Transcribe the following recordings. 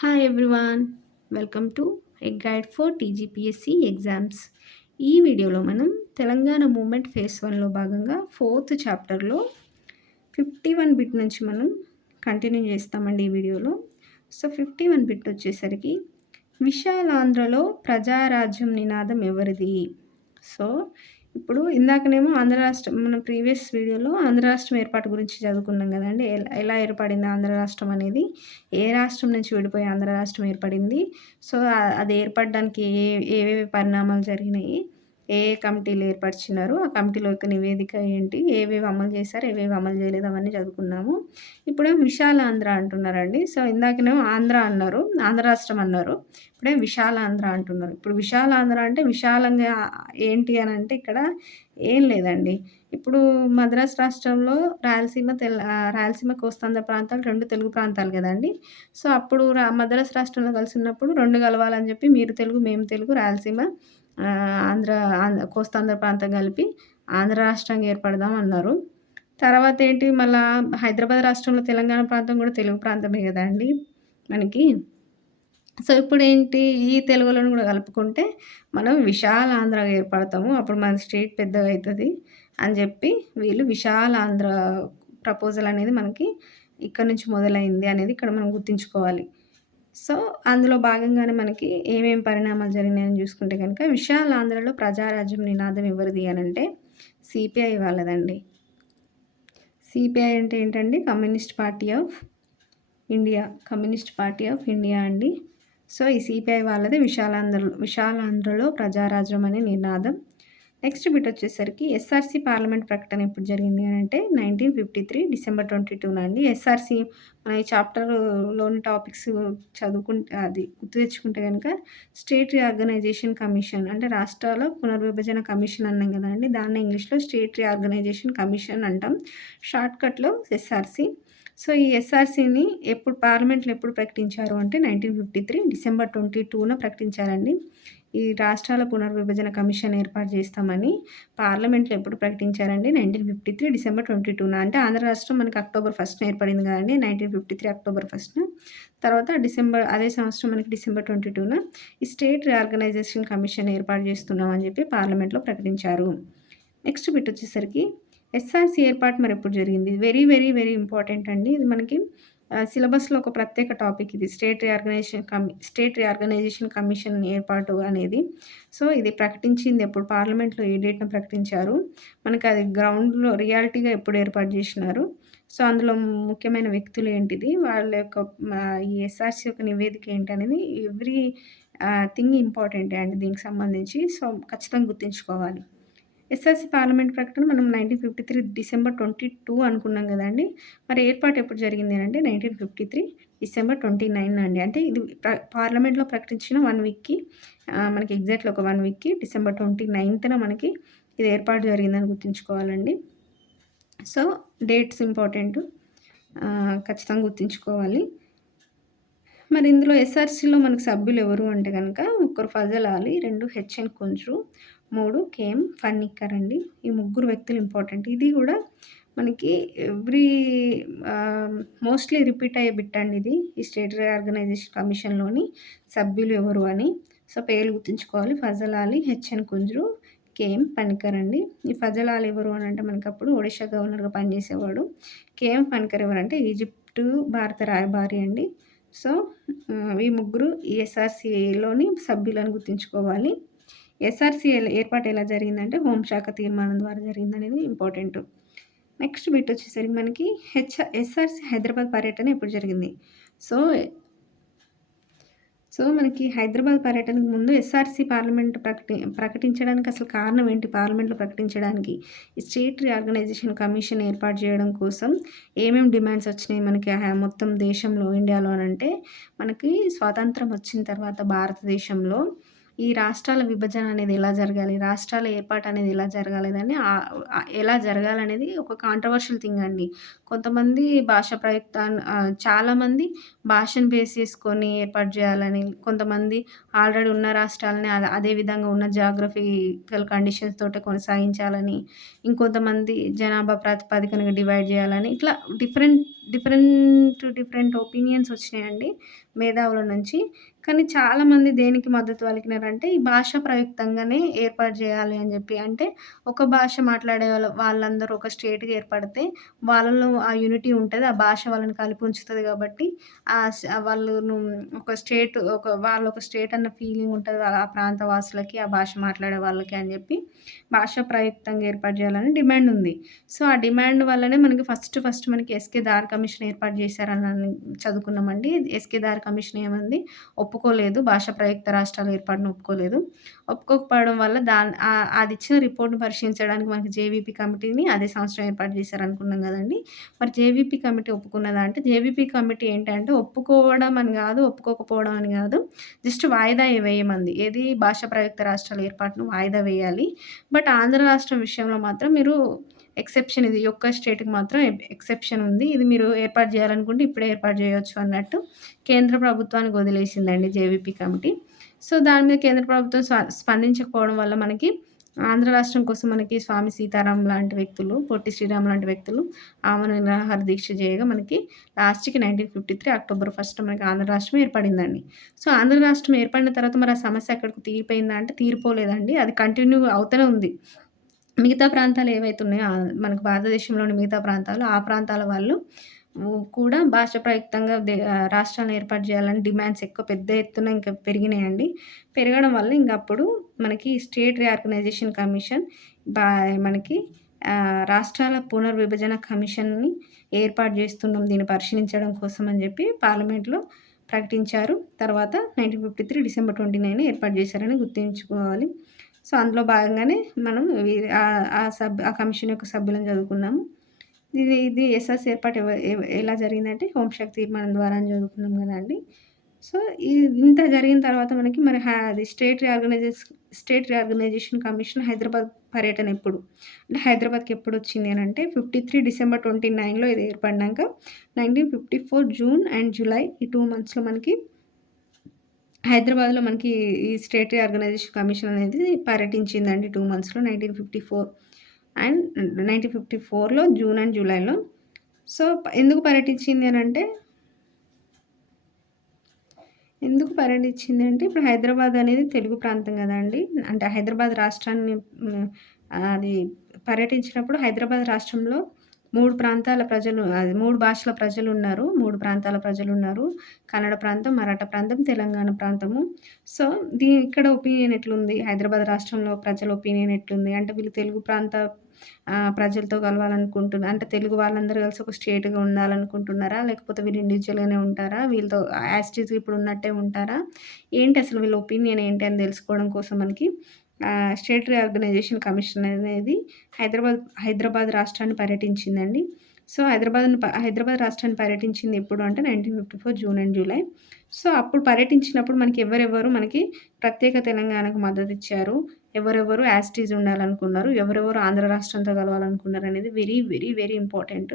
Hi everyone, welcome to a guide for TGPSC exams. ఈ వీడియోలో మనం తెలంగాణ మూమెంట్ ఫేస్ 1లో భాగంగా 4th చాప్టర్లో 51 బిట్ నుంచి మనం కంటిన్యూ చేస్తామండి ఈ వీడియోలో. సో 51 బిట్ వచ్చేసరికి విశాలాంధ్రలో ప్రజారాజ్యం నినాదం ఎవరిది? సో ఇప్పుడు ఇందాకనేమో ఆంధ్ర రాష్ట్రం, మన ప్రీవియస్ వీడియోలో ఆంధ్ర రాష్ట్రం ఏర్పాటు గురించి చదువుకున్నాం కదండి. ఎలా ఏర్పడింది ఆంధ్ర రాష్ట్రం అనేది, ఏ రాష్ట్రం నుంచి విడిపోయి ఆంధ్ర రాష్ట్రం ఏర్పడింది, సో అది ఏర్పడడానికి ఏవేవి పరిణామాలు జరిగినాయి, ఏ కమిటీలు ఏర్పరిచినారు, ఆ కమిటీలో యొక్క నివేదిక ఏంటి, ఏవేవి అమలు చేశారు, ఏవేవి అమలు చేయలేదు, అవన్నీ చదువుకున్నాము. ఇప్పుడేమో విశాలాంధ్ర అంటున్నారండి. సో ఇందాకనేమో ఆంధ్ర అన్నారు, ఆంధ్ర రాష్ట్రం అన్నారు, ఇప్పుడేమో విశాలాంధ్ర అంటున్నారు. ఇప్పుడు విశాలాంధ్ర అంటే విశాలంగా ఏంటి అని అంటే ఇక్కడ ఏం లేదండి. ఇప్పుడు మద్రాసు రాష్ట్రంలో రాయలసీమ, కోస్తాంధ్ర ప్రాంతాలు 2 తెలుగు ప్రాంతాలు గదండీ. సో అప్పుడు మద్రాసు రాష్ట్రంలో కలిసున్నప్పుడు 2 కలవాలని జెప్పి మీరు తెలుగు, మేము తెలుగు, రాయలసీమ, ఆంధ్ర కోస్తాంధ్ర ప్రాంతం కలిపి ఆంధ్ర రాష్ట్రంగా ఏర్పడదాం అన్నారు. తర్వాతేంటి మళ్ళా హైదరాబాద్ రాష్ట్రంలో తెలంగాణ ప్రాంతం గూడా తెలుగు ప్రాంతమే గదండీ మనకి. సో ఇప్పుడేంటి, ఈ తెలుగులను గూడా కలుపుకుంటే మనం విశాలాంధ్రగా ఏర్పడతాము. అప్పుడు మన స్టేట్ పెద్దగా అయితది అని జెప్పి వీళ్ళు విశాలాంధ్ర ప్రపోజల్ అనేది మనకి ఇక్కడి నుంచి మొదలైంది అనేది ఇక్కడ మనం గుర్తుంచుకోవాలి. సో అందులో భాగంగానే మనకి ఏమేం పరిణామాలు జరిగినాయని చూసుకుంటే గనుక, విశాలాంధ్రలో ప్రజారాజ్యం నినాదం ఎవరిది అనంటే సిపిఐ వాళ్ళదండి. సిపిఐ అంటే ఏంటండి? కమ్యూనిస్ట్ పార్టీ ఆఫ్ ఇండియా అండి. సో ఈ సిపిఐ వాళ్ళది విశాలాంధ్రలో ప్రజారాజ్యం అనే నినాదం. నెక్స్ట్ బిట్ వచ్చేసరికి ఎస్ఆర్సీ పార్లమెంట్ ప్రకటన ఎప్పుడు జరిగింది అని అంటే 1953 డిసెంబర్ 22 అండి. ఎస్ఆర్సీ మన ఈ చాప్టర్లోని టాపిక్స్ అది గుర్తు తెచ్చుకుంటే కనుక, స్టేట్ రీఆర్గనైజేషన్ కమిషన్ అంటే రాష్ట్రాల పునర్విభజన కమిషన్ అన్నాం కదండి. దాన్ని ఇంగ్లీష్లో స్టేట్ రీఆర్గనైజేషన్ కమిషన్ అంటాం, షార్ట్కట్లో ఎస్ఆర్సీ. సో ఈ ఎస్ఆర్సీని పార్లమెంట్లో ఎప్పుడు ప్రకటించారు అంటే 1953 డిసెంబర్ 22న ప్రకటించారండి. ఈ రాష్ట్రాల పునర్విభజన కమిషన్ ఏర్పాటు చేస్తామని పార్లమెంట్లో ఎప్పుడు ప్రకటించారండి? 1953 డిసెంబర్ 22న. అంటే ఆంధ్ర రాష్ట్రం మనకి అక్టోబర్ 1న ఏర్పడింది కదండి, 1953 అక్టోబర్ 1న. తర్వాత అదే సంవత్సరం మనకి డిసెంబర్ 22న ఈ స్టేట్ రీఆర్గనైజేషన్ కమిషన్ ఏర్పాటు చేస్తున్నాం అని చెప్పి పార్లమెంట్లో ప్రకటించారు. నెక్స్ట్ బిట్ వచ్చేసరికి ఎస్ఆర్సీ ఏర్పాటు మరి ఎప్పుడు జరిగింది? వెరీ వెరీ వెరీ ఇంపార్టెంట్ అండి. ఇది మనకి సిలబస్లో ఒక ప్రత్యేక టాపిక్ ఇది, స్టేట్ రీఆర్గనైజేషన్ కమిషన్ ఏర్పాటు అనేది. సో ఇది ప్రకటించింది ఎప్పుడు, పార్లమెంట్లో ఏ డేట్‌న ప్రకటించారు, మనకి అది గ్రౌండ్‌లో రియాలిటీగా ఎప్పుడు ఏర్పాటు చేసినారు, సో అందులో ముఖ్యమైన వ్యక్తులు ఏంటిది, వాళ్ళ యొక్క ఈ ఎస్ఆర్సీ యొక్క నివేదిక ఏంటి అనేది ఎవ్రీ థింగ్ ఇంపార్టెంటే అండి దీనికి సంబంధించి. సో ఖచ్చితంగా గుర్తుంచుకోవాలి. ఎస్ఆర్సీ పార్లమెంట్ ప్రకటన మనం 1953 డిసెంబర్ 22 అనుకున్నాం కదండి. మరి ఏర్పాటు ఎప్పుడు జరిగింది అంటే 1953 డిసెంబర్ 29 అండి. అంటే ఇది పార్లమెంట్లో ప్రకటించిన 1 వీక్‌కి, మనకి ఎగ్జాక్ట్‌లీ ఒక 1 వీక్‌కి డిసెంబర్ 29న మనకి ఇది ఏర్పాటు జరిగిందని గుర్తుంచుకోవాలండి. సో డేట్స్ ఇంపార్టెంటు, ఖచ్చితంగా గుర్తుంచుకోవాలి. మరి ఇందులో ఎస్ఆర్సీలో మనకు సభ్యులు ఎవరు అంటే కనుక, 1 ఫజల్ అలీ, 2 హెచ్ఎన్ కుంజ్రు, 3 కేఎం ఫన్నిక్కర్ అండి. ఈ ముగ్గురు వ్యక్తులు ఇంపార్టెంట్. ఇది కూడా మనకి మోస్ట్లీ రిపీట్ అయ్యే బిట్ అండి ఇది, ఈ స్టేట్ రీఆర్గనైజేషన్ కమిషన్లోని సభ్యులు ఎవరు అని. సో పేర్లు గుర్తుంచుకోవాలి, ఫజల్ అలీ, హెచ్ఎన్ కుంజ్రు, కేఎం పనికర్ అండి. ఈ ఫజల్ అలీ ఎవరు అని అంటే మనకి అప్పుడు ఒడిషా గవర్నర్గా పనిచేసేవాడు. కేఎం పనికర్ ఎవరంటే ఈజిప్టు భారత రాయబారి అండి. సో ఈ ముగ్గురు ఈ ఎస్ఆర్సీలోని సభ్యులను గుర్తుంచుకోవాలి. ఎస్ఆర్సీ ఏర్పాటు ఎలా జరిగిందంటే హోంశాఖ తీర్మానం ద్వారా జరిగిందనేది ఇంపార్టెంట్. నెక్స్ట్ బిట్ వచ్చేసరికి మనకి ఎస్ఆర్సీ హైదరాబాద్ పర్యటన ఎప్పుడు జరిగింది? సో మనకి హైదరాబాద్ పర్యటనకు ముందు ఎస్ఆర్సీ పార్లమెంట్ ప్రకటించడానికి అసలు కారణం ఏంటి? పార్లమెంట్లో ప్రకటించడానికి ఈ స్టేట్ రీఆర్గనైజేషన్ కమిషన్ ఏర్పాటు చేయడం కోసం ఏమేమి డిమాండ్స్ వచ్చినాయి మనకి మొత్తం దేశంలో, ఇండియాలో అని అంటే, మనకి స్వాతంత్రం వచ్చిన తర్వాత భారతదేశంలో ఈ రాష్ట్రాల విభజన అనేది ఎలా జరగాలి, రాష్ట్రాల ఏర్పాటు అనేది ఎలా జరగాలని ఎలా జరగాలనేది ఒక కాంట్రవర్షియల్ థింగ్ అండి. కొంతమంది చాలామంది భాషను బేస్ చేసుకొని ఏర్పాటు చేయాలని, కొంతమంది ఆల్రెడీ ఉన్న రాష్ట్రాలని అదే విధంగా ఉన్న జాగ్రఫికల్ కండిషన్స్ తోటి కొనసాగించాలని, ఇంకొంతమంది జనాభా ప్రాతిపదికన డివైడ్ చేయాలని, ఇట్లా డిఫరెంట్ ఒపీనియన్స్ వచ్చినాయండి మేధావుల నుంచి. కానీ చాలామంది దేనికి మద్దతు పలికినారంటే, ఈ భాష ప్రయుక్తంగానే ఏర్పాటు చేయాలి అని చెప్పి. అంటే ఒక భాష మాట్లాడే వాళ్ళందరూ ఒక స్టేట్‌గా ఏర్పడితే వాళ్ళలో ఆ యూనిటీ ఉంటది. ఆ భాష వాళ్ళని కలిపి ఉంచుతది కాబట్టి వాళ్ళను వాళ్ళొక స్టేట్ అన్న ఫీలింగ్ ఉంటది. ఆ ప్రాంత వాసులకి, ఆ భాష మాట్లాడే వాళ్ళకి అని చెప్పి భాష ప్రయుక్తంగా ఏర్పాటు చేయాలని డిమాండ్ ఉంది. సో, ఆ డిమాండ్ వల్లనే మనకి ఫస్ట్ మనకి ఎస్‌కే దార్ కమిషన్ ఏర్పాటు చేశారనని చదువుకున్నామండి. ఎస్‌కే దార్ కమిషన్ ఏమంది ఒప్పుకోలేదు. భాష ప్రయుక్త రాష్ట్రాల ఏర్పాటుని ఒప్పుకోలేదు. ఒప్పుకోకపోవడం వల్ల అదిచ్చిన రిపోర్ట్‌ని పరిశీలించడానికి మనకి జేవీపీ కమిటీని అదే సంవత్సరం ఏర్పాటు చేశారనుకున్నాం గదండీ! మరి జేవీపీ కమిటీ ఒప్పుకున్నదా అంటే, జేవీపీ కమిటీ ఏంటంటే ఒప్పుకోవడం అని గాదు, ఒప్పుకోకపోవడం అని గాదు. జస్ట్ వాయిదా వేయమంది. ఏది భాష ప్రయుక్త రాష్ట్రాల ఏర్పాటును వాయిదా వేయాలి. బట్ ఆంధ్ర రాష్ట్రం విషయంలో మాత్రం మీరు ఎక్సెప్షన్ ఇది. ఈ ఒక్క స్టేట్‌కి మాత్రం ఎక్సెప్షన్ ఉంది. ఇది మీరు ఏర్పాటు చేయాలనుకుంటే ఇప్పుడే ఏర్పాటు చేయొచ్చు అన్నట్టు కేంద్ర ప్రభుత్వానికి వదిలేసిందండి జేవీపీ కమిటీ. సో, దాని మీద కేంద్ర ప్రభుత్వం స్పందించకపోవడం వల్ల మనకి ఆంధ్ర రాష్ట్రం కోసం మనకి స్వామి సీతారాం లాంటి వ్యక్తులు, పొట్టి శ్రీరామ్ లాంటి వ్యక్తులు ఆమరణ నిరాహార దీక్ష చేయగా మనకి లాస్ట్‌కి 1953 అక్టోబర్ 1 మనకి ఆంధ్ర రాష్ట్రం ఏర్పడిందండి. సో, ఆంధ్ర రాష్ట్రం ఏర్పడిన తర్వాత మరి ఆ సమస్య అక్కడికి తీరిపోయిందా అంటే తీరిపోలేదండి. అది కంటిన్యూ అవుతూనే ఉంది. మిగతా ప్రాంతాలు ఏవైతే ఉన్నాయో మనకు భారతదేశంలోని మిగతా ప్రాంతాలు, ఆ ప్రాంతాల వాళ్ళు కూడా భాష ప్రయుక్తంగా రాష్ట్రాలను ఏర్పాటు చేయాలని డిమాండ్స్ ఎక్కువ పెద్ద ఎత్తున ఇంకా పెరిగినాయండి. పెరగడం వల్ల ఇంక అప్పుడు మనకి స్టేట్ రీఆర్గనైజేషన్ కమిషన్ మనకి రాష్ట్రాల పునర్విభజన కమిషన్‌ని ఏర్పాటు చేస్తున్నాం దీన్ని పరిశీలించడం కోసం అని చెప్పి పార్లమెంట్‌లో ప్రకటించారు. తర్వాత 1953 డిసెంబర్ 29 ఏర్పాటు చేశారని గుర్తుంచుకోవాలి. సో, అందులో భాగంగానే మనం ఆ కమిషన్ యొక్క సభ్యులను చదువుకున్నాము. ఇది ఎస్ఆర్‌సీ ఏర్పాటు ఎలా జరిగిందంటే హోంశాఖ తీర్మానం ద్వారా అని చదువుకున్నాం గదండీ! సో, ఇంత జరిగిన తర్వాత మనకి మరి అది స్టేట్ రీఆర్గనైజేషన్ కమిషన్ హైదరాబాద్ పర్యటన ఎప్పుడు? అంటే హైదరాబాద్‌కి ఎప్పుడొచ్చింది అనంటే 53 డిసెంబర్ 29లో ఇది ఏర్పడినాక 1954 జూన్ అండ్ జులై ఈ 2 మంత్స్‌లో మనకి హైదరాబాద్‌లో మనకి ఈ స్టేట్ రీఆర్గనైజేషన్ కమిషన్ అనేది పర్యటించిందండి 2 మంత్స్‌లో 1954లో జూన్ అండ్ జూలైలో. సో, ఎందుకు పర్యటించింది అంటే ఇప్పుడు హైదరాబాద్ అనేది తెలుగు ప్రాంతం గదండీ! అంటే హైదరాబాద్ రాష్ట్రాన్ని అది పర్యటించినప్పుడు హైదరాబాద్ రాష్ట్రంలో 3 ప్రాంతాల ప్రజలు 3 భాషల ప్రజలున్నారు. 3 ప్రాంతాల ప్రజలున్నారు. కన్నడ ప్రాంతం, మరాఠా ప్రాంతం, తెలంగాణ ప్రాంతము. సో, ఇక్కడ ఒపీనియన్ ఎట్లుంది? హైదరాబాద్ రాష్ట్రంలో ప్రజల ఒపీనియన్ ఎట్లుంది? అంటే వీళ్ళు తెలుగు ప్రాంత ప్రజలతో కలవాలనుకుంటున్నా అంటే తెలుగు వాళ్ళందరూ కలిసి ఒక స్టేట్‌గా ఉండాలనుకుంటున్నారా? లేకపోతే వీళ్ళు ఇండివిడ్యువల్‌గానే ఉంటారా? వీళ్ళతో యాజ్ ఇట్ ఈజ్ ఇప్పుడు ఉన్నట్టే ఉంటారా? ఏంటి అసలు వీళ్ళ ఒపీనియన్ ఏంటి అని తెలుసుకోవడం కోసం మనకి స్టేట్ రీఆర్గనైజేషన్ కమిషన్ అనేది హైదరాబాద్ రాష్ట్రాన్ని పర్యటించిందండి. సో, హైదరాబాద్ రాష్ట్రాన్ని పర్యటించింది ఎప్పుడు అంటే 1954 జూన్ అండ్ జూలై. సో, అప్పుడు పర్యటించినప్పుడు మనకి ఎవరెవరు మనకి ప్రత్యేక తెలంగాణకు మద్దతిచ్చారు. ఎవరెవరు యాజ్ ఇట్ ఈజ్ ఉండాలనుకున్నారు. ఎవరెవరు ఆంధ్ర రాష్ట్రంతో కలవాలనుకున్నారనేది వెరీ ఇంపార్టెంట్.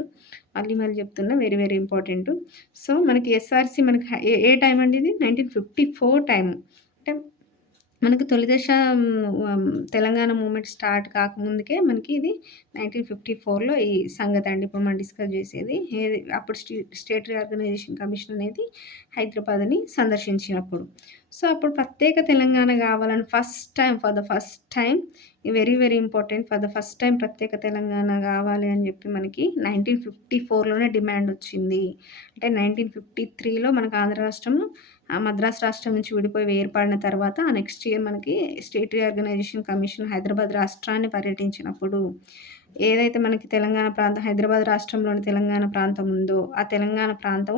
మళ్ళీ చెప్తున్నా వెరీ ఇంపార్టెంట్. సో, మనకి ఎస్ఆర్‌సీ మనకి ఏ టైం అండి ఇది? 1954 టైం. అంటే మనకి తొలి దశ తెలంగాణ మూవ్‌మెంట్ స్టార్ట్ కాకముందుకే మనకి ఇది 1954లో ఈ సంగతండి ఇప్పుడు మనం డిస్కస్ చేసేది. అప్పుడు స్టేట్ రీఆర్గనైజేషన్ కమిషన్ అనేది హైదరాబాద్‌ని సందర్శించినప్పుడు. సో, అప్పుడు ప్రత్యేక తెలంగాణ కావాలని for the first time very important for the first time ప్రత్యేక తెలంగాణ కావాలి అని చెప్పి మనకి 1954లోనే డిమాండ్ వచ్చింది. అంటే 1953లో మనకు ఆంధ్ర రాష్ట్రం మద్రాసు రాష్ట్రం నుంచి విడిపోయి ఏర్పడిన తర్వాత ఆ నెక్స్ట్ ఇయర్ మనకి స్టేట్ రీఆర్గనైజేషన్ కమిషన్ హైదరాబాద్ రాష్ట్రాన్ని పర్యటించినప్పుడు ఏదైతే మనకి హైదరాబాద్ రాష్ట్రంలోని తెలంగాణ ప్రాంతం ఉందో, ఆ తెలంగాణ ప్రాంతం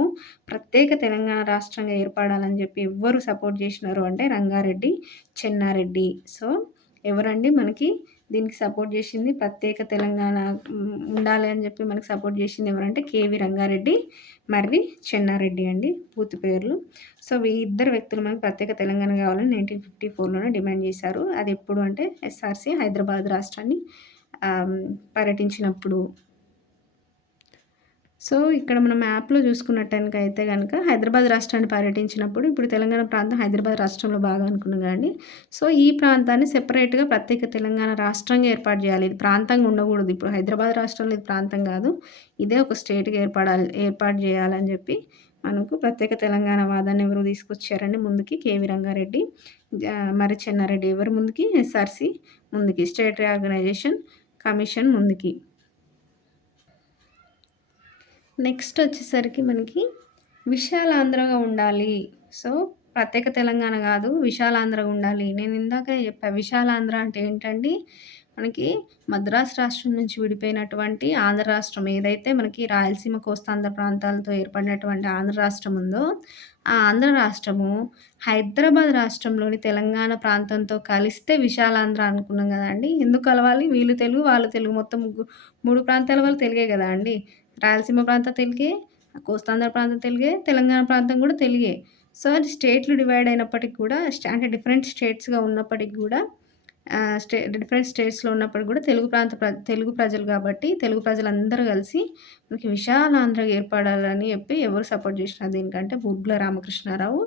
ప్రత్యేక తెలంగాణ రాష్ట్రంగా ఏర్పడాలని చెప్పి ఎవ్వరు సపోర్ట్ చేసినారు అంటే రంగారెడ్డి, చెన్నారెడ్డి. సో, ఎవరండి మనకి దీనికి సపోర్ట్ చేసింది ప్రత్యేక తెలంగాణ ఉండాలి అని చెప్పి మనకి సపోర్ట్ చేసింది ఎవరంటే కేవీ రంగారెడ్డి, మర్రి చెన్నారెడ్డి అండి పూర్తి పేర్లు. సో, ఈ ఇద్దరు వ్యక్తులు మనకు ప్రత్యేక తెలంగాణ కావాలని 1954లోనే డిమాండ్ చేశారు. అది ఎప్పుడు అంటే ఎస్ఆర్‌సీ హైదరాబాద్ రాష్ట్రాన్ని పర్యటించినప్పుడు. సో, ఇక్కడ మనం మ్యాప్‌లో చూసుకున్నట్టనకైతే గనక హైదరాబాద్ రాష్ట్రాన్ని పర్యటించినప్పుడు ఇప్పుడు తెలంగాణ ప్రాంతం హైదరాబాద్ రాష్ట్రంలో భాగం అనుకున్నాం కదండీ. సో, ఈ ప్రాంతాన్ని సెపరేట్‌గా ప్రత్యేక తెలంగాణ రాష్ట్రంగా ఏర్పాటు జేయాలి. ఇది ప్రాంతంగా ఉండకూడదు. ఇప్పుడు హైదరాబాద్ రాష్ట్రంలో ఇది ప్రాంతం గాదు. ఇదే ఒక స్టేట్‌గా ఏర్పాటు జేయాలని జెప్పి మనకు ప్రత్యేక తెలంగాణ వాదాన్ని ఎవరు తీసుకొచ్చారండి ముందుకి? కేవీ రంగారెడ్డి, మరి చెన్నారెడ్డి ఎవరు ముందుకి? ఎస్ఆర్‌సి ముందుకి. స్టేట్ రీఆర్గనైజేషన్ కమిషన్ ముందుకి. నెక్స్ట్ వచ్చేసరికి మనకి విశాలాంధ్రగా ఉండాలి. సో, ప్రత్యేక తెలంగాణ గాదు, విశాలాంధ్రగా ఉండాలి. నేను ఇందాకనే చెప్పా. విశాలాంధ్ర అంటే ఏంటండి, మనకి మద్రాసు రాష్ట్రం నుంచి విడిపోయినటువంటి ఆంధ్ర రాష్ట్రం ఏదైతే మనకి రాయలసీమ, కోస్తాంధ్ర ప్రాంతాలతో ఏర్పడినటువంటి ఆంధ్ర రాష్ట్రం ఉందో, ఆ ఆంధ్ర రాష్ట్రము హైదరాబాద్ రాష్ట్రంలోని తెలంగాణ ప్రాంతంతో కలిస్తే విశాలాంధ్ర అనుకున్నాం గదండీ! ఎందుకు కలవాలి? వీళ్ళు తెలుగు, వాళ్ళు తెలుగు మొత్తం 3 ప్రాంతాల వాళ్ళు తెలుగే గదా అండీ! రాయలసీమ ప్రాంతం తెలుగే, కోస్తాంధ్ర ప్రాంతం తెలుగే, తెలంగాణ ప్రాంతం గూడా తెలుగే. సో, అది స్టేట్‌లు డివైడ్ అయినప్పటికి కూడా అంటే డిఫరెంట్ స్టేట్స్‌గా ఉన్నప్పటికి గూడా డిఫరెంట్ స్టేట్స్‌లో ఉన్నప్పటికి గూడా తెలుగు ప్రజలు గాబట్టి, తెలుగు ప్రజలందరూ గలిసి మనకి విశాలాంధ్ర ఏర్పడాలని జెప్పి ఎవరు సపోర్ట్ జేసినారు దీనికంటే బుగ్గల రామకృష్ణారావు,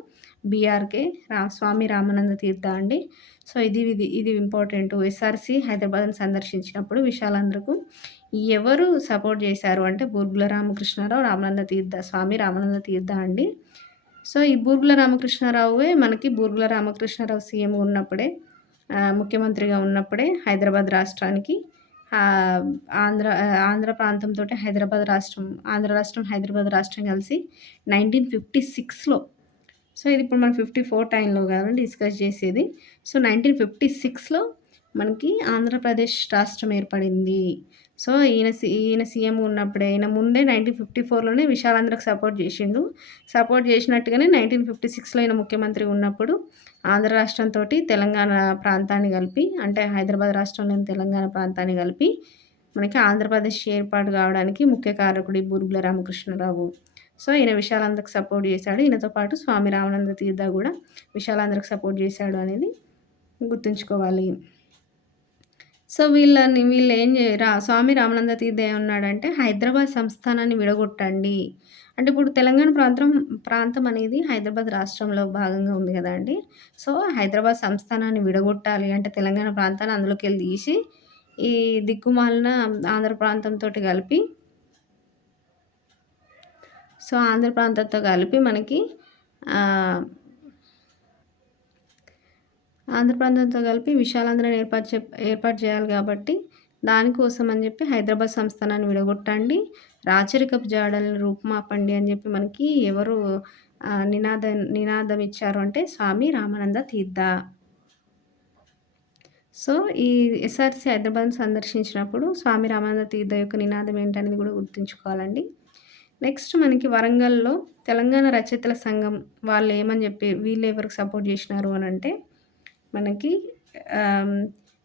బీఆర్‌కే స్వామి రామానంద తీర్థ అండి. సో, ఇది ఇంపార్టెంటు. ఎస్ఆర్‌సి హైదరాబాద్‌ని సందర్శించినప్పుడు విశాలాంధ్రకు ఎవరు సపోర్ట్ జేశారు అంటే బూర్గుల రామకృష్ణారావు, రామానంద తీర్థ, స్వామి రామానంద తీర్థ అండి. సో, ఈ బూర్గుల రామకృష్ణారావువే మనకి బూర్గుల రామకృష్ణారావు సీఎంగా ఉన్నప్పుడే ముఖ్యమంత్రిగా ఉన్నప్పుడే హైదరాబాద్ రాష్ట్రానికి ఆంధ్ర ప్రాంతంతోటి ఆంధ్ర రాష్ట్రం, హైదరాబాద్ రాష్ట్రం కలిసి 1956లో సో, ఇది ఇప్పుడు మనం 54 టైంలో కాదండి డిస్కస్ చేసేది. సో, 1956లో మనకి ఆంధ్రప్రదేశ్ రాష్ట్రం ఏర్పడింది. సో, ఈయన సీఎంగా ఉన్నప్పుడే ఈయన ముందే 1954లోనే విశాలాంధ్రకు సపోర్ట్ జేషిండు. సపోర్ట్ జేసినట్టుగానే 1956లో ఈయన ముఖ్యమంత్రిగా ఉన్నప్పుడు ఆంధ్ర రాష్ట్రంతోటి తెలంగాణ ప్రాంతాన్ని కలిపి అంటే హైదరాబాద్ రాష్ట్రంలోని తెలంగాణ ప్రాంతాన్ని కలిపి మనకి ఆంధ్రప్రదేశ్ ఏర్పాటు కావడానికి ముఖ్య కారకుడు ఈ బూర్గుల రామకృష్ణరావు. సో, ఈయన విశాలాంధ్రకు సపోర్ట్ జేశాడు. ఈయనతో పాటు స్వామి రామానంద తీర్థ గూడా విశాలాంధ్రకు సపోర్ట్ జేశాడు అనేది గుర్తుంచుకోవాలి. సో, వీళ్ళేం స్వామి రామానంద తీర్థ ఏమన్నాడంటే, హైదరాబాద్ సంస్థానాన్ని విడగొట్టండి. అంటే ఇప్పుడు తెలంగాణ ప్రాంతం అనేది హైదరాబాద్ రాష్ట్రంలో భాగంగా ఉంది గదండీ! సో, హైదరాబాద్ సంస్థానాన్ని విడగొట్టాలి అంటే తెలంగాణ ప్రాంతాన్ని అందులోకెళ్ళి తీసి, ఈ దిక్కుమాలిన ఆంధ్ర ప్రాంతంతోటి కలిపి సో, ఆంధ్ర ప్రాంతంతో కలిపి మనకి ఆంధ్ర ప్రాంతంతో కలిపి విశాలాంధ్రని ఏర్పాటు చేయాలి కాబట్టి, దానికోసం అని చెప్పి హైదరాబాద్ సంస్థానాన్ని విడగొట్టండి. రాచరికపు జాడలను రూపుమాపండి అని చెప్పి మనకి ఎవరు నినాదం ఇచ్చారు అంటే స్వామి రామానంద తీర్థ. సో, ఈ ఎస్ఆర్‌సి హైదరాబాద్‌ని సందర్శించినప్పుడు స్వామి రామానంద తీర్థ యొక్క నినాదం ఏంటనేది కూడా గుర్తుంచుకోవాలండి. నెక్స్ట్ మనకి వరంగల్‌లో తెలంగాణ రచయితల సంఘం వీళ్ళెవరికి సపోర్ట్ జేసినారు అనంటే, మనకి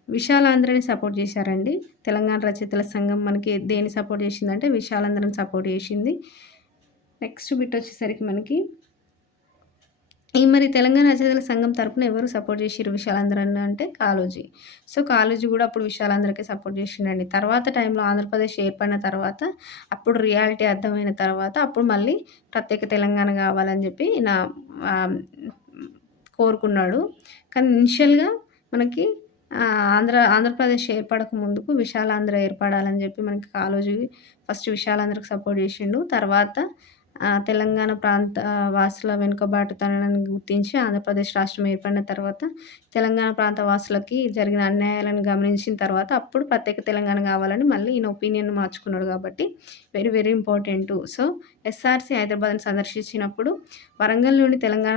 విశాలాంధ్రని సపోర్ట్ జేశారండి. తెలంగాణ రచయితల సంఘం మనకి దేన్ని సపోర్ట్ జేసిందంటే విశాలాంధ్రని సపోర్ట్ జేసింది. నెక్స్ట్ బిట్ వచ్చేసరికి మనకి మరి తెలంగాణ రచయితల సంఘం తరపున ఎవరు సపోర్ట్ జేషిర్రు విశాలాంధ్రని అంటే కాళోజీ. సో, కాళోజీ గూడా అప్పుడు విశాలాంధ్రకే సపోర్ట్ జేషిండండి. తర్వాత టైంలో ఆంధ్రప్రదేశ్ ఏర్పడిన తర్వాత, అప్పుడు రియాలిటీ అర్థమైన తర్వాత, అప్పుడు మళ్ళీ ప్రత్యేక తెలంగాణ గావాలని జెప్పి ఈయన కోరుకున్నాడు. కానీ ఇనిషియల్‌గా మనకి ఆంధ్రప్రదేశ్ ఏర్పడక ముందుకు విశాలాంధ్ర ఏర్పడాలని జెప్పి మనకి కాళోజీ ఫస్ట్ విశాలాంధ్రకు సపోర్ట్ జేషిండు. తర్వాత తెలంగాణ ప్రాంత వాసుల వెనుకబాటుతనాన్ని గుర్తించి ఆంధ్రప్రదేశ్ రాష్ట్రం ఏర్పడిన తర్వాత తెలంగాణ ప్రాంత వాసులకి జరిగిన అన్యాయాలను గమనించిన తర్వాత అప్పుడు ప్రత్యేక తెలంగాణ కావాలని మళ్ళీ ఈయన ఒపీనియన్ మార్చుకున్నాడు కాబట్టి very very important. So, SRC హైదరాబాద్‌ని సందర్శించినప్పుడు వరంగల్‌లోని తెలంగాణ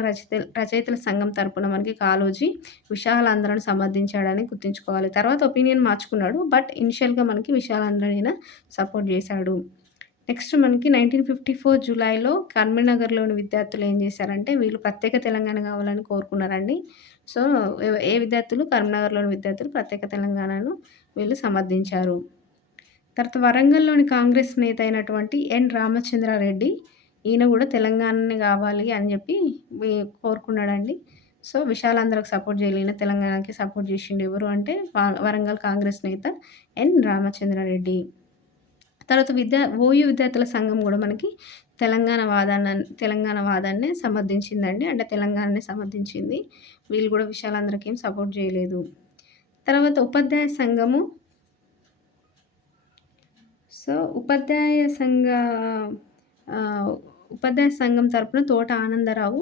రచయితల సంఘం తరపున మనకి కాళోజీ విశాలాంధ్రను సమర్థించాడని గుర్తుంచుకోవాలి. తర్వాత ఒపీనియన్ మార్చుకున్నాడు. బట్ ఇనిషియల్‌గా మనకి విశాలాంధ్రని ఈయన సపోర్ట్ చేశాడు. నెక్స్ట్ మనకి 1954 జూలైలో కరీంనగర్‌లోని విద్యార్థులు ఏం చేశారంటే, వీళ్ళు ప్రత్యేక తెలంగాణ కావాలని కోరుకున్నారండి. సో, ఏ విద్యార్థులు? కరీంనగర్‌లోని విద్యార్థులు ప్రత్యేక తెలంగాణను వీళ్ళు సమర్థించారు. తర్వాత వరంగల్‌లోని కాంగ్రెస్ నేత అయినటువంటి ఎన్. రామచంద్రారెడ్డి ఈయన కూడా తెలంగాణనే కావాలి అని చెప్పి కోరుకున్నాడండి. సో, విశాలాంధ్రకు సపోర్ట్ చేయలే. ఈయన తెలంగాణకి సపోర్ట్ చేసిండు. ఎవరు అంటే వరంగల్ కాంగ్రెస్ నేత ఎన్. రామచంద్రారెడ్డి. తర్వాత ఓయూ విద్యార్థుల సంఘం గూడా మనకి తెలంగాణ వాదాన్నే సమర్థించిందండి. అంటే తెలంగాణనే సమర్థించింది. వీళ్ళు గూడా విశాలాంధ్రకేం సపోర్ట్ జేయలేదు. తర్వాత సో, ఆహ్, ఉపాధ్యాయ సంఘం తరపున తోట ఆనందరావు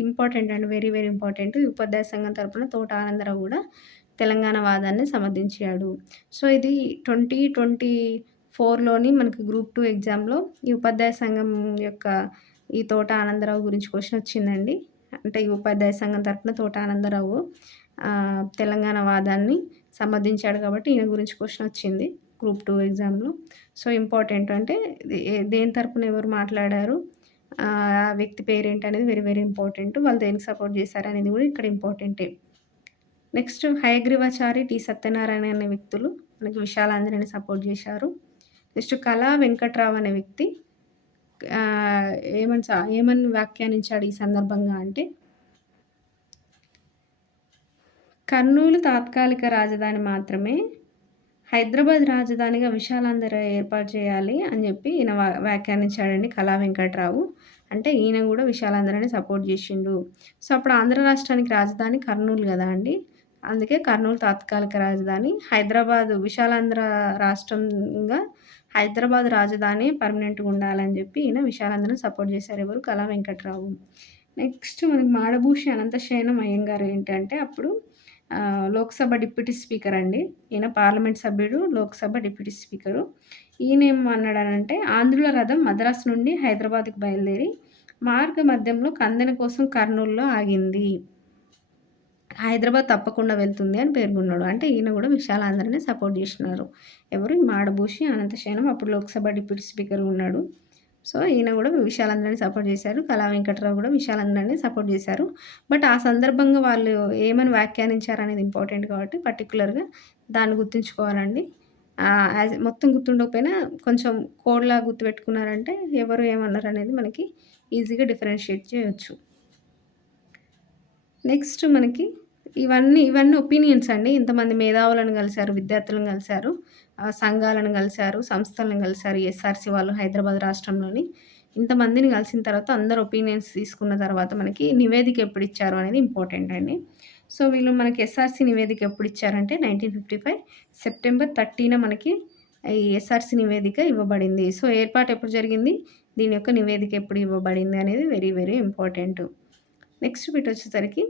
ఇంపార్టెంట్ అండి. Very, very important. ఈ ఉపాధ్యాయ సంఘం తరపున తోట ఆనందరావు గూడా తెలంగాణ వాదాన్ని సమర్థించాడు. సో, ఇది 2024లోని మనకి గ్రూప్ 2 ఎగ్జామ్‌లో ఈ ఉపాధ్యాయ సంఘం యొక్క ఈ తోట ఆనందరావు గురించి క్వెషన్ వచ్చిందండి. అంటే ఈ ఉపాధ్యాయ సంఘం తరపున తోట ఆనందరావు తెలంగాణ వాదాన్ని సమర్థించాడు కాబట్టి ఈయన గురించి క్వెషన్ వచ్చింది గ్రూప్ 2 ఎగ్జామ్‌లో. సో, ఇంపార్టెంట్ అంటే దేని తరపున ఎవరు మాట్లాడారు, ఆ వ్యక్తి పేరేంటనేది వెరీ, వెరీ ఇంపార్టెంట్. వాళ్ళు దేనికి సపోర్ట్ చేశారనేది గూడా ఇక్కడ ఇంపార్టెంటే. Next Hayagrivachari, T. సత్యనారాయణ అనే వ్యక్తులు మనకి విశాలాంధ్రని సపోర్ట్ జేశారు. నెక్స్ట్ కళా వెంకట్రావు అనే వ్యక్తి ఆహ్, ఏమని వ్యాఖ్యానించాడు ఈ సందర్భంగా అంటే, కర్నూలు తాత్కాలిక రాజధాని మాత్రమే, హైదరాబాద్ రాజధానిగా విశాలాంధ్ర ఏర్పాటు చేయాలి అని జెప్పి ఈయన వ్యాఖ్యానించాడండి కళా వెంకట్రావు. అంటే ఈయన గూడా విశాలాంధ్రని సపోర్ట్ జేషిండు. సో, అప్పుడు ఆంధ్ర రాష్ట్రానికి రాజధాని కర్నూలు గదా అండి! అందుకే కర్నూలు తాత్కాలిక రాజధాని, విశాలాంధ్ర రాష్ట్రంగా హైదరాబాద్ రాజధాని పర్మనెంట్‌గా ఉండాలని జెప్పి ఈయన విశాలాంధ్రని సపోర్ట్ జేశారు. ఎవరు? కళా వెంకట్రావు. నెక్స్ట్ మనకి మాడభూషి అనంతశయనం అయ్యంగారు ఏంటంటే అప్పుడు లోక్‌సభ డిప్యూటీ స్పీకర్ అండి. ఈయన పార్లమెంట్ సభ్యుడు, లోక్‌సభ డిప్యూటీ స్పీకరు. ఈయనేమన్నాడనంటే, ఆంధ్రుల రథం మద్రాసు నుండి హైదరాబాద్‌కి బయలుదేరి మార్గ మధ్యంలో కందెన కోసం కర్నూలులో ఆగింది. హైదరాబాద్ తప్పకుండా వెళ్తుంది అని పేర్కొన్నాడు. అంటే ఈయన గూడా విశాలాంధ్రనే సపోర్ట్ జేషినారు. ఎవరు? మాడభూషి అనంతశయనం అప్పుడు లోక్‌సభ డిప్యూటీ స్పీకర్‌గా ఉన్నాడు. సో, ఈయన గూడా విశాలాంధ్రని సపోర్ట్ జేశారు. కళా వెంకట్రావు గూడా విశాలాంధ్రని సపోర్ట్ జేశారు. బట్ ఆ సందర్భంగా వాళ్ళు ఏమని వ్యాఖ్యానించారనేది ఇంపార్టెంట్ కాబట్టి పర్టిక్యులర్‌గా దాన్ని గుర్తుంచుకోవాలండి. మొత్తం గుర్తుండకపోయినా కొంచెం కోడ్‌లాగా గుర్తుపెట్టుకున్నారంటే ఎవరు ఏమన్నారనేది మనకి ఈజీగా డిఫరెన్షియేట్ చేయొచ్చు. నెక్స్ట్ మనకి ఇవన్నీ ఒపీనియన్స్ అండి. ఇంతమంది మేధావులను కలిసారు, విద్యార్థులను కలిసారు, సంఘాలను కలిసారు, సంస్థలను కలిసారు. ఎస్ఆర్‌సీ వాళ్ళు హైదరాబాద్ రాష్ట్రంలోని. ఇంతమందిని కలిసిన తర్వాత అందరు ఒపీనియన్స్ తీసుకున్న తర్వాత మనకి నివేదిక ఎప్పుడిచ్చారు అనేది ఇంపార్టెంట్ అండి. సో, వీళ్ళు మనకి ఎస్ఆర్‌సీ నివేదిక ఎప్పుడిచ్చారంటే 1955 సెప్టెంబర్ 30న మనకి ఈ ఎస్ఆర్‌సీ నివేదిక ఇవ్వబడింది. సో, ఏర్పాటు ఎప్పుడు జరిగింది? దీని యొక్క నివేదిక ఎప్పుడు ఇవ్వబడింది అనేది very, very important. Next bit వచ్చేసరికి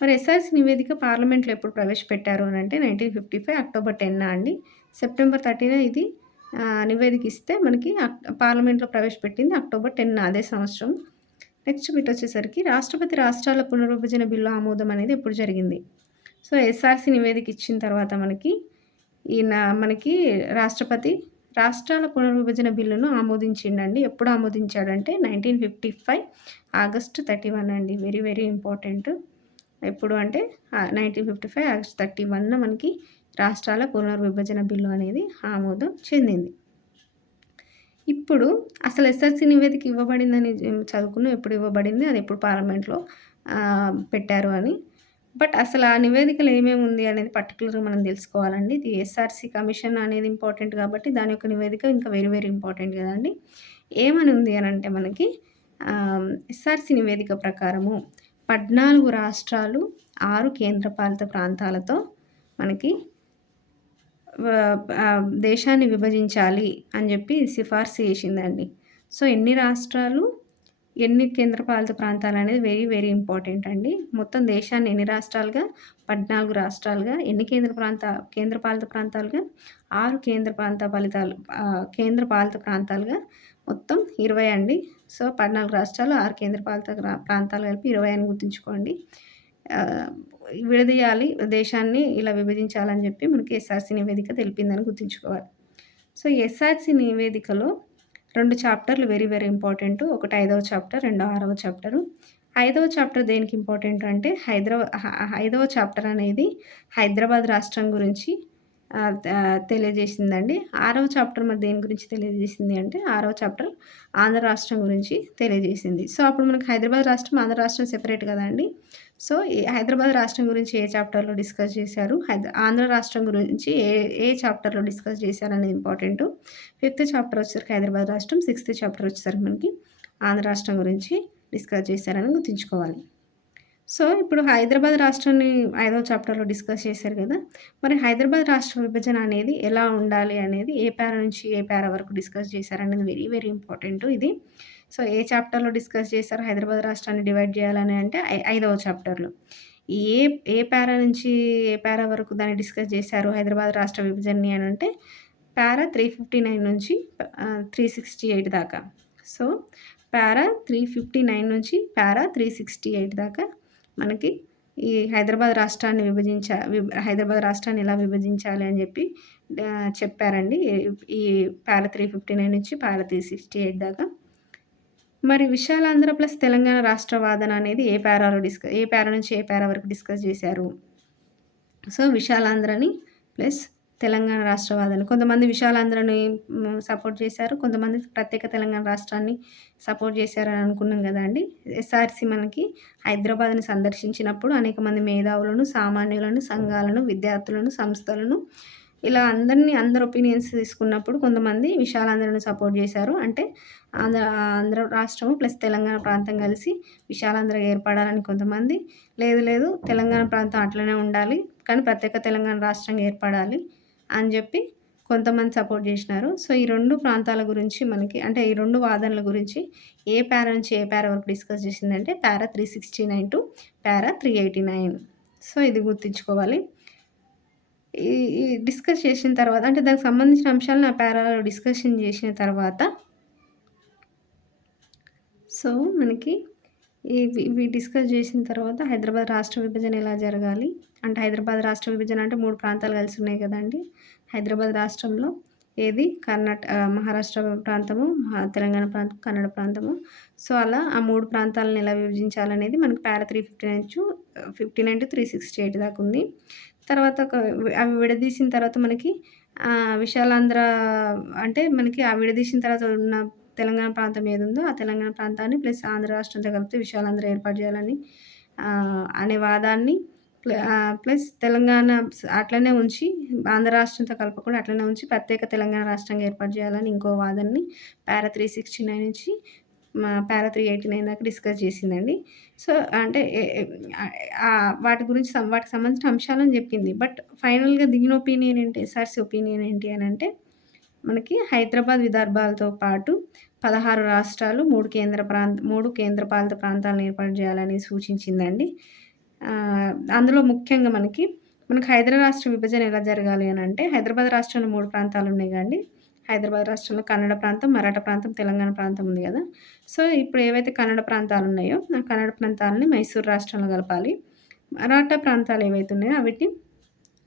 మరి ఎస్ఆర్‌సీ నివేదిక పార్లమెంట్‌లో ఎప్పుడు ప్రవేశపెట్టారు అనంటే 1955 అక్టోబర్ 10 అండి. సెప్టెంబర్ 30న ఇది నివేదిక ఇస్తే మనకి పార్లమెంట్‌లో ప్రవేశపెట్టింది అక్టోబర్ 10 అదే సంవత్సరం. నెక్స్ట్ బిట్ వచ్చేసరికి రాష్ట్రపతి రాష్ట్రాల పునర్విభజన బిల్లు ఆమోదం అనేది ఎప్పుడు జరిగింది? సో, ఎస్ఆర్‌సీ నివేదిక ఇచ్చిన తర్వాత మనకి రాష్ట్రపతి రాష్ట్రాల పునర్విభజన బిల్లును ఆమోదించిండండి. ఎప్పుడు ఆమోదించాడంటే 1955 ఆగస్టు 31 అండి. Very, very important. ఎప్పుడు అంటే 1955 ఆగస్ట్ 31న మనకి రాష్ట్రాల పునర్విభజన బిల్లు అనేది ఆమోదం చెందింది. ఇప్పుడు అసలు ఎస్ఆర్‌సీ నివేదిక ఇవ్వబడిందని చదువుకున్నాం. ఎప్పుడు ఇవ్వబడింది, అది ఎప్పుడు పార్లమెంట్‌లో పెట్టారు అని. బట్ అసలు ఆ నివేదికలో ఏమేమి ఉంది అనేది పర్టిక్యులర్‌గా మనం తెలుసుకోవాలండి. ఇది ఎస్ఆర్‌సీ కమిషన్ అనేది ఇంపార్టెంట్ కాబట్టి దాని యొక్క నివేదిక ఇంకా వెరీ, వెరీ ఇంపార్టెంట్ కదండీ. ఏమని ఉంది అనంటే మనకి ఎస్ఆర్‌సీ నివేదిక ప్రకారము 14 రాష్ట్రాలు, 6 కేంద్రపాలిత ప్రాంతాలతో మనకి దేశాన్ని విభజించాలి అని జెప్పి సిఫార్సు చేసిందండి. సో, ఎన్ని రాష్ట్రాలు, ఎన్ని కేంద్రపాలిత ప్రాంతాలనేది వెరీ, వెరీ ఇంపార్టెంట్ అండి. మొత్తం దేశాన్ని ఎన్ని రాష్ట్రాలుగా, 14 రాష్ట్రాలుగా, ఎన్ని కేంద్రపాలిత ప్రాంతాలుగా, 6 కేంద్రపాలిత ప్రాంతాలుగా మొత్తం 20 అండి. సో, 14 రాష్ట్రాలు, 6 కేంద్రపాలిత ప్రాంతాలు కలిపి 20 అని గుర్తుంచుకోండి. విడదీయాలి, దేశాన్ని ఇలా విభజించాలని జెప్పి మనకి ఎస్ఆర్‌సీ నివేదిక తెలిపిందని గుర్తుంచుకోవాలి. సో, ఎస్ఆర్‌సీ నివేదికలో 2 చాప్టర్లు వెరీ, వెరీ ఇంపార్టెంట్. ఒకటి 5వ చాప్టర్, 6వ చాప్టరు. 5వ చాప్టర్ దేనికి ఇంపార్టెంట్ అంటే 5వ చాప్టర్ అనేది హైదరాబాద్ రాష్ట్రం గురించి తెలియజేసిందండి. 6వ చాప్టర్ మరి దేని గురించి తెలియజేసింది అంటే 6వ చాప్టర్ ఆంధ్ర రాష్ట్రం గురించి తెలియజేసింది. సో, అప్పుడు మనకి హైదరాబాద్ రాష్ట్రం, ఆంధ్ర రాష్ట్రం సెపరేట్ కదండీ! సో, ఈ హైదరాబాద్ రాష్ట్రం గురించి ఏ చాప్టర్‌లో డిస్కస్ చేశారు? ఆంధ్ర రాష్ట్రం గురించి ఏ ఏ చాప్టర్‌లో డిస్కస్ చేశారనేది ఇంపార్టెంటు. ఫిఫ్త్ చాప్టర్ వచ్చేసరికి హైదరాబాద్ రాష్ట్రం, సిక్స్త్ చాప్టర్ వచ్చేసరికి మనకి ఆంధ్ర రాష్ట్రం గురించి డిస్కస్ చేశారని గుర్తుంచుకోవాలి. సో, ఇప్పుడు హైదరాబాద్ రాష్ట్రాన్ని 5వ చాప్టర్‌లో డిస్కస్ చేశారు గదా! మరి హైదరాబాద్ రాష్ట్ర విభజన అనేది ఎలా ఉండాలి అనేది ఏ పారా నుంచి ఏ పారా వరకు డిస్కస్ చేశారనేది వెరీ, వెరీ ఇంపార్టెంటు ఇది. సో, ఏ చాప్టర్‌లో డిస్కస్ చేశారు హైదరాబాద్ రాష్ట్రాన్ని డివైడ్ చేయాలని అంటే 5వ చాప్టర్‌లో. ఏ ఏ పారా నుంచి ఏ పారా వరకు దాన్ని డిస్కస్ చేశారు హైదరాబాద్ రాష్ట్ర విభజనని అనంటే పారా 359 నుంచి 368 దాకా. సో, పారా 359 నుంచి పారా 368 దాకా మనకి ఈ హైదరాబాద్ రాష్ట్రాన్ని హైదరాబాద్ రాష్ట్రాన్ని ఎలా విభజించాలి అని చెప్పి చెప్పారండి. ఈ పారా 359 నుంచి పారా 368 దాకా. మరి విశాలాంధ్ర ప్లస్ తెలంగాణ రాష్ట్ర వాదన అనేది ఏ పారా నుంచి ఏ పారా వరకు డిస్కస్ చేశారు? సో, విశాలాంధ్రని ప్లస్ తెలంగాణ రాష్ట్ర వాదన. కొంతమంది విశాలాంధ్రని సపోర్ట్ చేశారు. కొంతమంది ప్రత్యేక తెలంగాణ రాష్ట్రాన్ని సపోర్ట్ చేశారని అనుకున్నాం గదండీ! ఎస్ఆర్‌సీ మనకి హైదరాబాద్‌ని సందర్శించినప్పుడు అనేక మంది మేధావులను, సామాన్యులను, సంఘాలను, విద్యార్థులను, సంస్థలను ఇలా అందరి ఒపీనియన్స్ తీసుకున్నప్పుడు కొంతమంది విశాలాంధ్రని సపోర్ట్ చేశారు. అంటే ఆంధ్ర ఆంధ్ర రాష్ట్రము ప్లస్ తెలంగాణ ప్రాంతం కలిసి విశాలాంధ్ర ఏర్పడాలని కొంతమంది, లేదు తెలంగాణ ప్రాంతం అట్లనే ఉండాలి. కానీ ప్రత్యేక తెలంగాణ రాష్ట్రంగా ఏర్పడాలి అని జెప్పి కొంతమంది సపోర్ట్ జేసినారు. సో, ఈ 2 ప్రాంతాల గురించి మనకి అంటే ఈ 2 వాదనల గురించి ఏ పారా నుంచి ఏ పారా వరకు డిస్కస్ చేసిందంటే పారా 369 టు పారా 389. సో, ఇది గుర్తుంచుకోవాలి. ఈ ఈ డిస్కస్ చేసిన తర్వాత అంటే దానికి సంబంధించిన అంశాలను ఆ పారాలో డిస్కషన్ చేసిన తర్వాత సో, మనకి ఇవి డిస్కస్ చేసిన తర్వాత హైదరాబాద్ రాష్ట్ర విభజన ఎలా జరగాలి? అంటే హైదరాబాద్ రాష్ట్ర విభజన అంటే 3 ప్రాంతాలు కలిసి ఉన్నాయి కదండీ! హైదరాబాద్ రాష్ట్రంలో ఏది మహారాష్ట్ర ప్రాంతము, తెలంగాణ ప్రాంతం, కన్నడ ప్రాంతము. సో, అలా ఆ 3 ప్రాంతాలను ఎలా విభజించాలనేది మనకి పారా 359-368 దాకా ఉంది. తర్వాత అవి విడదీసిన తర్వాత మనకి విశాలాంధ్ర అంటే మనకి ఆ విడదీసిన తర్వాత ఉన్న తెలంగాణ ప్రాంతం ఏదుందో ఆ తెలంగాణ ప్రాంతాన్ని ప్లస్ ఆంధ్ర రాష్ట్రంతో కలిపితే విశాలాంధ్ర ఏర్పాటు చేయాలని అనే వాదాన్ని ప్లస్ తెలంగాణ అట్లనే ఉంచి ఆంధ్ర రాష్ట్రంతో కలపకుండా అట్లనే ఉంచి ప్రత్యేక తెలంగాణ రాష్ట్రంగా ఏర్పాటు చేయాలని ఇంకో వాదనని పారా 369 నుంచి పారా 389 దాకా డిస్కస్ చేసిందండి. సో, అంటే వాటికి సంబంధించిన అంశాలను చెప్పింది. బట్ ఫైనల్‌గా దీని ఒపీనియన్ ఏంటి? ఎస్ఆర్‌సీ ఒపీనియన్ ఏంటి అనంటే మనకి హైదరాబాద్, విదర్భాలతో పాటు 16 రాష్ట్రాలు, 3 కేంద్రపాలిత ప్రాంతాలను ఏర్పాటు చేయాలని సూచించిందండి. అందులో ముఖ్యంగా మనకి హైదరాబాద్ రాష్ట్ర విభజన ఎలా జరగాలి అనంటే హైదరాబాద్ రాష్ట్రంలో 3 ప్రాంతాలు ఉన్నాయి కదండీ! హైదరాబాద్ రాష్ట్రంలో కన్నడ ప్రాంతం, మరాఠా ప్రాంతం, తెలంగాణ ప్రాంతం ఉంది గదా! సో, ఇప్పుడు ఏవైతే కన్నడ ప్రాంతాలున్నాయో, ఆ కన్నడ ప్రాంతాలని మైసూర్ రాష్ట్రంలో కలపాలి. మరాఠా ప్రాంతాలు ఏవైతే ఉన్నాయో అవిటిని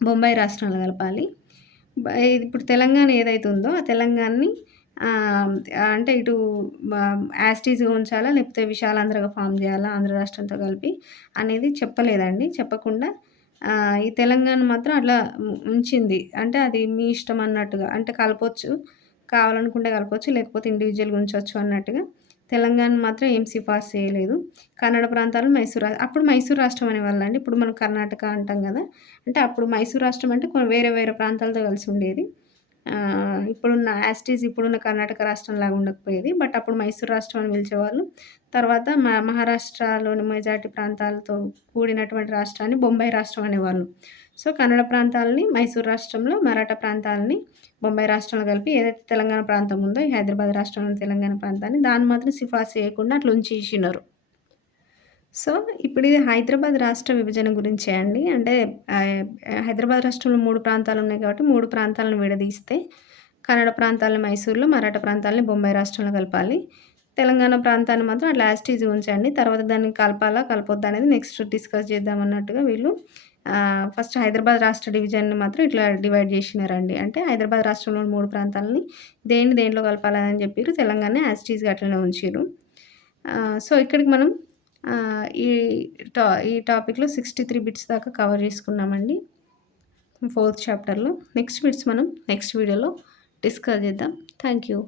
బొంబాయి రాష్ట్రంలో కలపాలి. ఇప్పుడు తెలంగాణ ఏదైతే ఉందో ఆ తెలంగాణని అంటే ఇటు యాజ్ టీజ్‌గా ఉంచాలా? లేకపోతే విశాలాంధ్రగా ఫార్మ్ జేయాలా? ఆంధ్ర రాష్ట్రంతో కలిపి అనేది చెప్పలేదండి. చెప్పకుండా ఈ తెలంగాణ మాత్రం అట్లా ఉంచింది. అంటే అది మీ ఇష్టం అన్నట్టుగా. అంటే కలపొచ్చు. కావాలనుకుంటే కలపొచ్చు. లేకపోతే ఇండివిడ్యువల్‌గా ఉంచొచ్చు అన్నట్టుగా. తెలంగాణ మాత్రం ఏం సిఫార్సు చేయలేదు. కన్నడ ప్రాంతాలు అప్పుడు మైసూర్ రాష్ట్రం అనేవాళ్ళండి. ఇప్పుడు మనం కర్ణాటక అంటాం గదా! అంటే అప్పుడు మైసూర్ రాష్ట్రం అంటే వేరే వేరే ప్రాంతాలతో కలిసి ఉండేది. ఇప్పుడున్న కర్ణాటక రాష్ట్రంలాగా ఉండకపోయేది. బట్ అప్పుడు మైసూర్ రాష్ట్రం అని పిలిచేవాళ్ళు. తర్వాత మహారాష్ట్రలోని మెజారిటీ ప్రాంతాలతో కూడినటువంటి రాష్ట్రాన్ని బొంబాయి రాష్ట్రం అనేవాళ్ళు. సో, కన్నడ ప్రాంతాలని మైసూర్ రాష్ట్రంలో, మరాఠా ప్రాంతాలని బొంబాయి రాష్ట్రంలో కలిపి ఏదైతే తెలంగాణ ప్రాంతం ఉందో, ఈ హైదరాబాద్ రాష్ట్రంలోని తెలంగాణ ప్రాంతాన్ని దాన్ని మాత్రం సిఫార్సు చేయకుండా అట్లా ఉంచేసినారు. సో, ఇప్పుడు ఇది హైదరాబాద్ రాష్ట్ర విభజన గురించే అండి. అంటే హైదరాబాద్ రాష్ట్రంలో 3 ప్రాంతాలున్నాయి కాబట్టి 3 ప్రాంతాలను విడదీస్తే కన్నడ ప్రాంతాలను మైసూర్‌లో, మరాఠా ప్రాంతాలని బొంబాయి రాష్ట్రంలో కలపాలి. తెలంగాణ ప్రాంతాన్ని మాత్రం అట్లా యాజ్ టీజ్ ఉంచండి. తర్వాత దాన్ని కలపాలా? కలపొద్దా? అనేది నెక్స్ట్ డిస్కస్ చేద్దాం అన్నట్టుగా వీళ్ళు ఫస్ట్ హైదరాబాద్ రాష్ట్ర డివిజన్‌ని మాత్రం ఇట్లా డివైడ్ చేసినారండి. అంటే హైదరాబాద్ రాష్ట్రంలోని 3 ప్రాంతాలని దేంట్లో కలపాలని చెప్పిర్రు. తెలంగాణని యాజ్ టీజ్‌గా అట్లనే ఉంచిర్రు. సో, ఇక్కడికి మనం ఈ టాపిక్‌లో 63 బిట్స్ దాకా కవర్ చేసుకున్నామండి. 4th చాప్టర్లో. నెక్స్ట్ బిట్స్ మనం నెక్స్ట్ వీడియోలో డిస్కస్ చేద్దాం. Thank you.